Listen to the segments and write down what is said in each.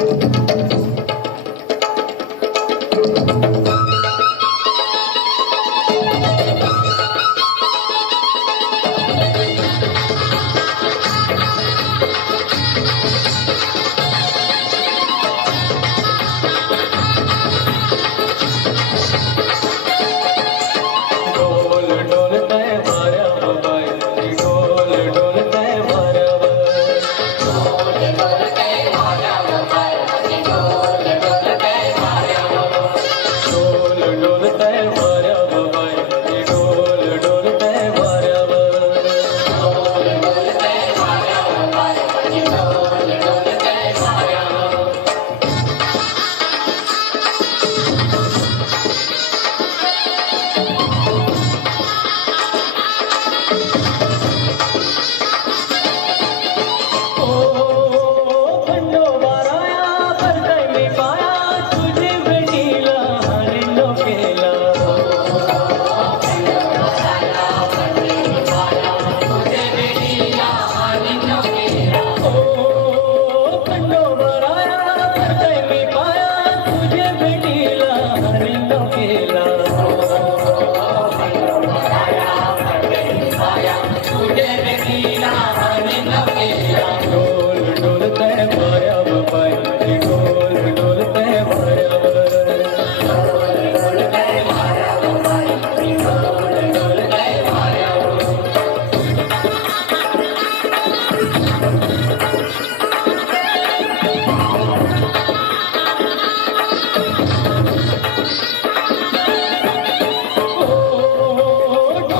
you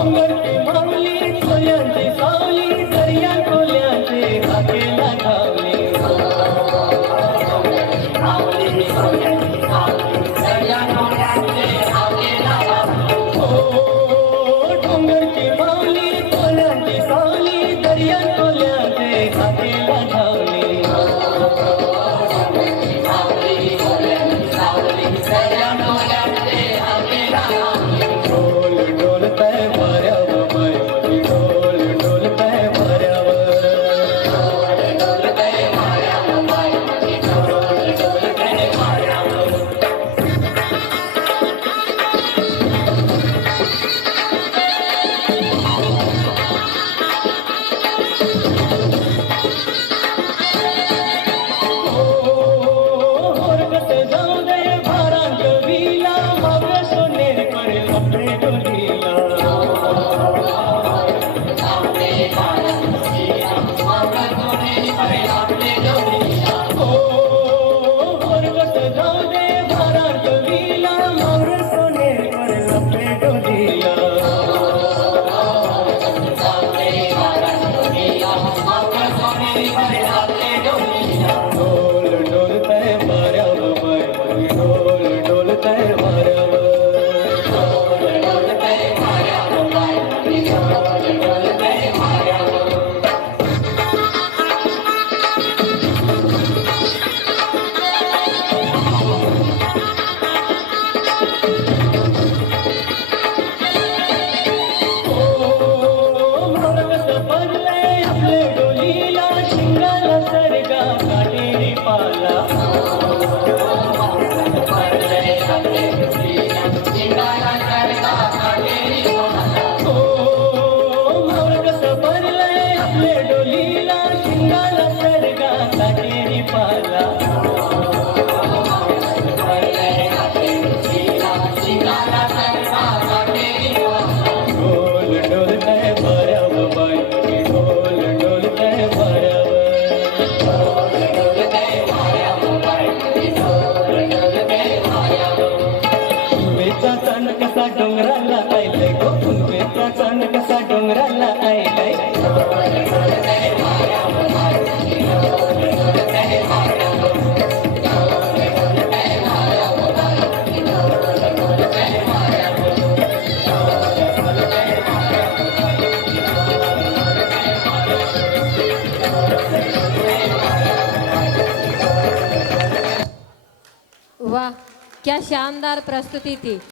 Amém. वाह क्या शानदार प्रस्तुति थी